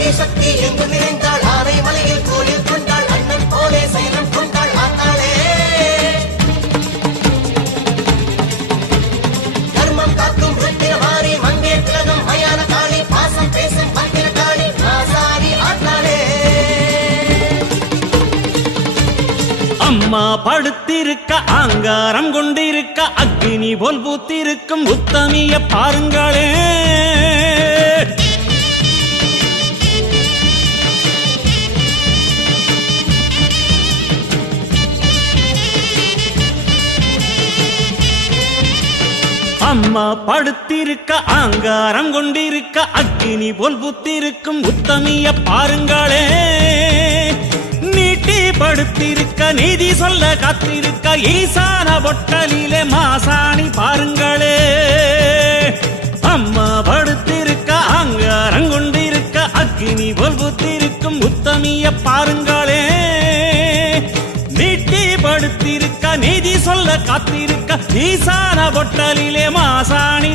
அதே சக்தி எங்கு நிறைந்தாள் ஆனை மலையில் கோயில் கொண்டாள் அண்ணன் போலே சைனம் கொண்டாள் ஆத்தாளே. தர்மம் காக்கும் ருத்திர மாறி மங்கே திலகம் மயான காளி பாசம் பேசும் மந்திர காளி ஆசாரி ஆத்தாளே. அம்மா படுத்திருக்க ஆங்காரம் கொண்டிருக்க அக்னி போல் பூத்திருக்கும் உத்தமிய பாருங்களே அம்மா படுத்திருக்க ஆங்காரம் கொண்டிருக்க அக்னி போல் புத்திருக்கும் உத்தமிய பாருங்களே. நீட்டி படுத்திருக்க நீதி சொல்ல காத்திருக்க ஈசான பொட்டலிலே மாசாணி பாருங்களே. அம்மா படுத்திருக்க ஆங்காரம் கொண்டிருக்க அக்னி போல் புத்திருக்கும் உத்தமிய பாருங்கள் படுத்திருக்க நீதி சொல்ல காத்திருக்க நீசான பொட்டலிலே மாசாணி